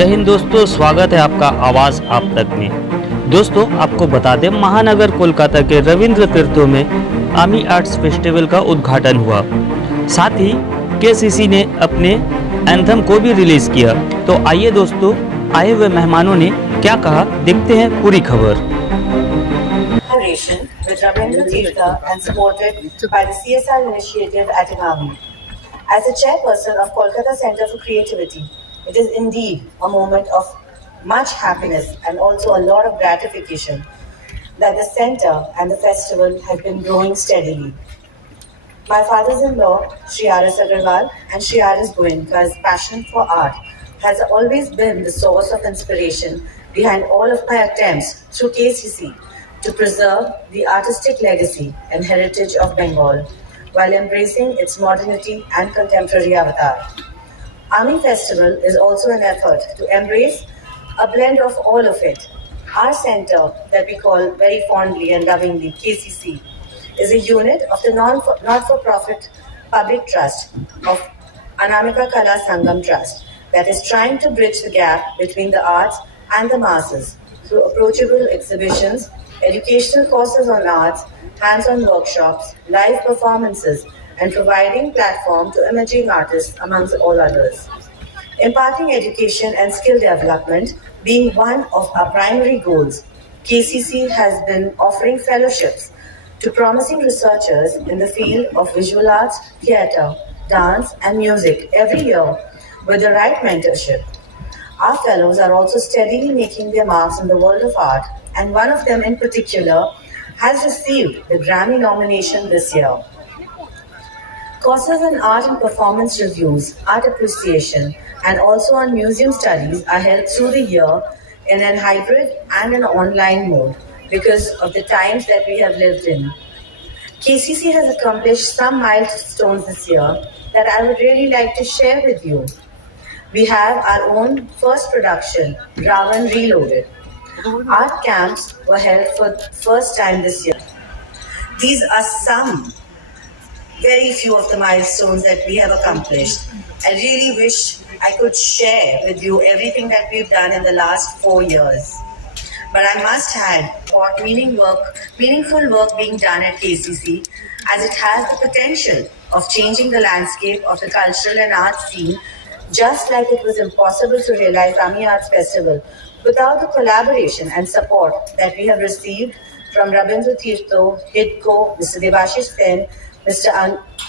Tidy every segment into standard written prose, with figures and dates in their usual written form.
जय हिंद दोस्तों, स्वागत है आपका आवाज़ आप तक में। दोस्तों आपको बता दें, महानगर कोलकाता के रविंद्र तीर्थों में आमी आर्ट्स फेस्टिवल का उद्घाटन हुआ। साथ ही केसीसी ने अपने एंथम को भी रिलीज किया। तो आइए दोस्तों, आए हुए मेहमानों ने क्या कहा, देखते हैं पूरी खबर। With Ravindra Tirtha and supported by the CSR initiative at Imami. As the chairperson of Kolkata Centre for Creativity, it is indeed a moment of much happiness and also a lot of gratification that the centre and the festival have been growing steadily. My fathers-in-law, Sri R.S. Agarwal and Sri R.S. Goenka's passion for art has always been the source of inspiration behind all of my attempts through KCC to preserve the artistic legacy and heritage of Bengal while embracing its modernity and contemporary avatar. Ami Festival is also an effort to embrace a blend of all of it. Our centre, that we call very fondly and lovingly KCC, is a unit of the not-for-profit public trust of Anamika Kala Sangam Trust that is trying to bridge the gap between the arts and the masses through approachable exhibitions, educational courses on arts, hands-on workshops, live performances, and providing platform to emerging artists amongst all others. Imparting education and skill development being one of our primary goals, KCC has been offering fellowships to promising researchers in the field of visual arts, theatre, dance, and music every year with the right mentorship. Our fellows are also steadily making their marks in the world of art, and one of them in particular has received the Grammy nomination this year. Courses in art and performance reviews, art appreciation, and also on museum studies are held through the year in an hybrid and an online mode because of the times that we have lived in. KCC has accomplished some milestones this year that I would really like to share with you. We have our own first production, Ravan Reloaded. Art camps were held for the first time this year. These are some very few of the milestones that we have accomplished. I really wish I could share with you everything that we've done in the last 4 years. But I must add what meaningful work being done at KCC, as it has the potential of changing the landscape of the cultural and art scene, just like it was impossible to realize Ami Arts Festival without the collaboration and support that we have received from Rabindra Tirtho, HIDCO, Mr. Devashish Sen, Mr.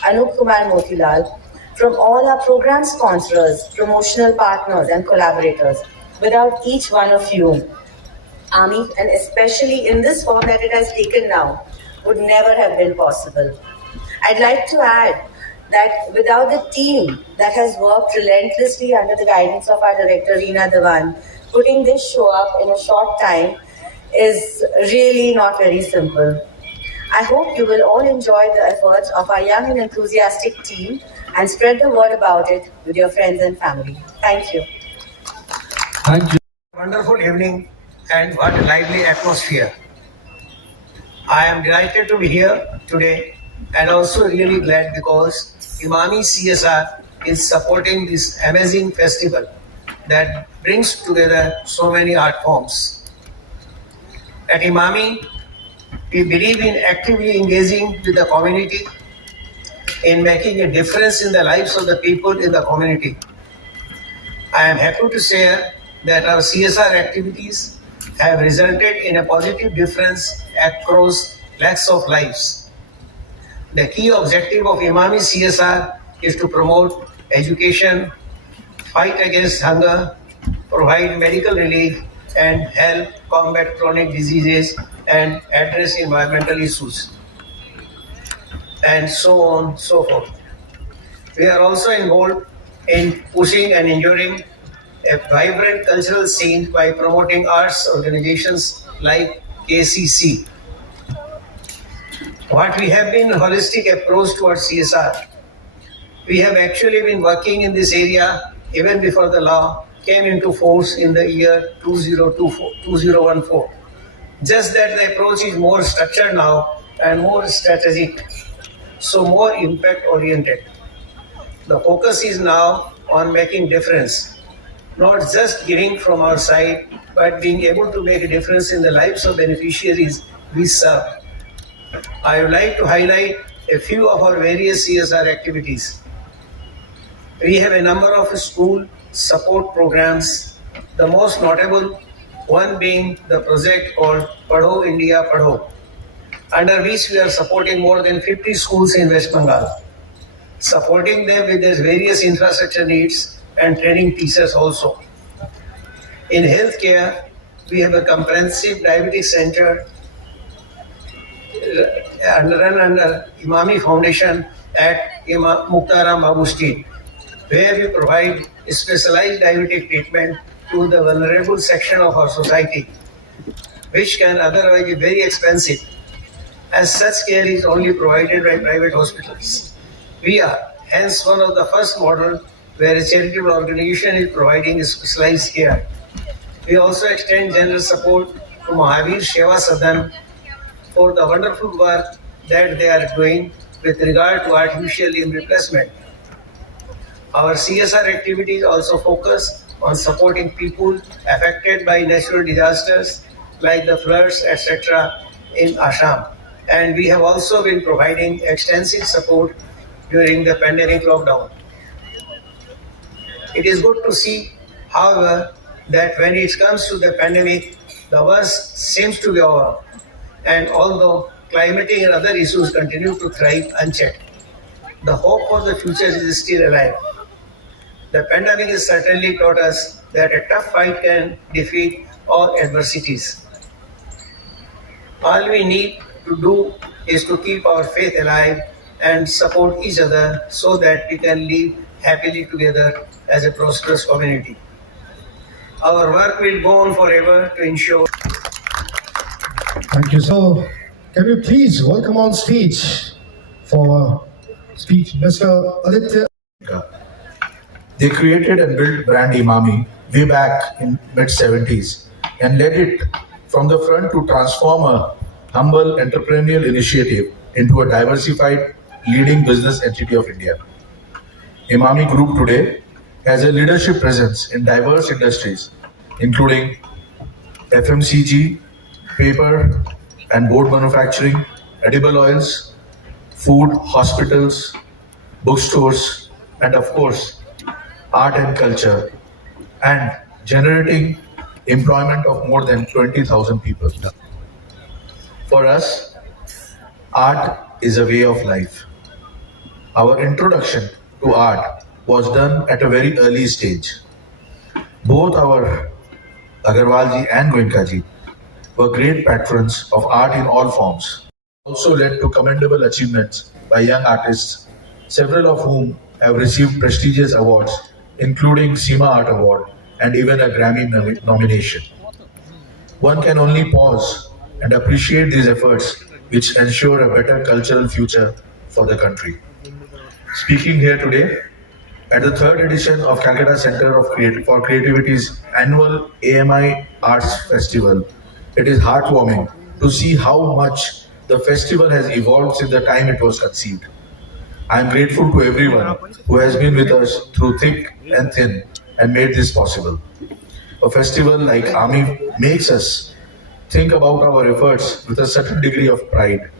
Anup Kumar Motilal, from all our program sponsors, promotional partners and collaborators. Without each one of you, Ami, and especially in this form that it has taken now, would never have been possible. I'd like to add that without the team that has worked relentlessly under the guidance of our director, Reena Dewan, putting this show up in a short time is really not very simple. I hope you will all enjoy the efforts of our young and enthusiastic team and spread the word about it with your friends and family. Thank you. Thank you. Wonderful evening and what a lively atmosphere. I am delighted to be here today and also really glad because Imami CSR is supporting this amazing festival that brings together so many art forms. At Imami, we believe in actively engaging with the community, in making a difference in the lives of the people in the community. I am happy to share that our CSR activities have resulted in a positive difference across lakhs of lives. The key objective of Imami CSR is to promote education, fight against hunger, provide medical relief, and help combat chronic diseases and address environmental issues, and so on, so forth. We are also involved in pushing and ensuring a vibrant cultural scene by promoting arts organizations like KCC. What we have been a holistic approach towards CSR. We have actually been working in this area even before the law came into force in the year 2014. Just that the approach is more structured now and more strategic, so more impact oriented. The focus is now on making difference, not just giving from our side, but being able to make a difference in the lives of beneficiaries we serve. I would like to highlight a few of our various CSR activities. We have a number of school support programs, the most notable one being the project called Padho India Padho, under which we are supporting more than 50 schools in West Bengal, supporting them with their various infrastructure needs and training teachers also. In healthcare, we have a comprehensive diabetes center run under Imami Foundation at Muktaram Babu Street, where we provide specialized diabetic treatment to the vulnerable section of our society, which can otherwise be very expensive, as such care is only provided by private hospitals. We are hence one of the first model where a charitable organization is providing specialized care. We also extend general support to Mahavir Seva Sadan for the wonderful work that they are doing with regard to artificial limb replacement. Our CSR activities also focus on supporting people affected by natural disasters like the floods, etc. in Assam. And we have also been providing extensive support during the pandemic lockdown. It is good to see, however, that when it comes to the pandemic, the worst seems to be over. And although climatic and other issues continue to thrive unchecked, the hope for the future is still alive. The pandemic has certainly taught us that a tough fight can defeat all adversities. All we need to do is to keep our faith alive and support each other so that we can live happily together as a prosperous community. Our work will go on forever to ensure. Thank you. So, can we please welcome on stage for speech Mr. Aditya. They created and built brand Imami way back in mid-70s and led it from the front to transform a humble entrepreneurial initiative into a diversified leading business entity of India. Imami Group today has a leadership presence in diverse industries, including FMCG, paper and board manufacturing, edible oils, food, hospitals, bookstores, and of course, art and culture, and generating employment of more than 20,000 people. For us, art is a way of life. Our introduction to art was done at a very early stage. Both our Agarwalji and Goenkaji were great patrons of art in all forms. Also led to commendable achievements by young artists, several of whom have received prestigious awards, including SEMA Art Award and even a Grammy nomination. One can only pause and appreciate these efforts which ensure a better cultural future for the country. Speaking here today at the third edition of Calcutta Center for Creativity's annual AMI Arts Festival, it is heartwarming to see how much the festival has evolved since the time it was conceived. I am grateful to everyone who has been with us through thick and thin and made this possible. A festival like AMI makes us think about our efforts with a certain degree of pride,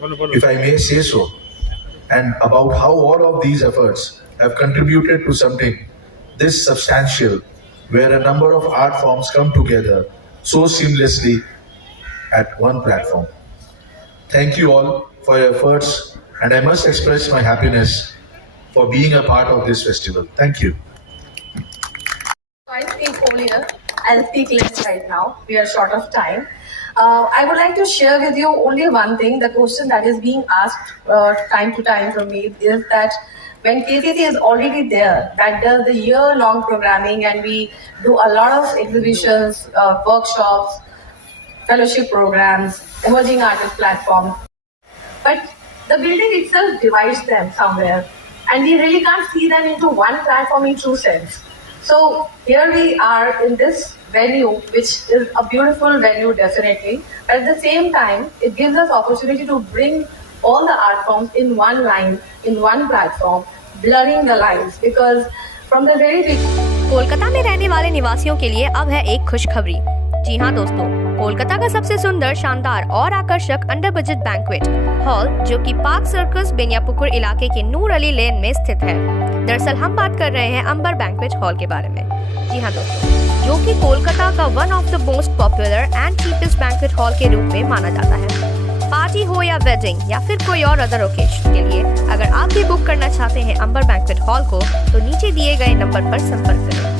if I may say so, and about how all of these efforts have contributed to something this substantial, where a number of art forms come together so seamlessly at one platform. Thank you all for your efforts, and I must express my happiness for being a part of this festival. Thank you. I speak earlier. I'll speak less right now. We are short of time. I would like to share with you only one thing. The question that is being asked time to time from me is that when KCC is already there, that does the year-long programming, and we do a lot of exhibitions, workshops, fellowship programs, emerging artist platform. But the building itself divides them somewhere, and we really can't see them into one platform in true sense. So here we are in this venue, which is a beautiful venue definitely. But at the same time, it gives us opportunity to bring all the art forms in one line, in one platform, blurring the lines. Because from the very beginning, Kolkata में रहने वाले निवासियों के लिए अब है एक खुशखबरी। जी हाँ दोस्तों, कोलकाता का सबसे सुंदर, शानदार और आकर्षक अंडर बजट बैंक्वेट हॉल जो कि पार्क सर्कस बेनियापुकुर इलाके के नूर अली लेन में स्थित है। दरअसल हम बात कर रहे हैं अंबर बैंक्वेट हॉल के बारे में। जी हाँ दोस्तों, जो कि कोलकाता का one of the most popular and cheapest banquet hall के रूप में माना जाता है। पार्टी हो या वेडिंग या फिर कोई और अदर ओकेजन के लिए अगर आप भी बुक करना चाहते हैं अंबर बैंक्वेट हॉल को, तो नीचे दिए गए नंबर पर संपर्क करें।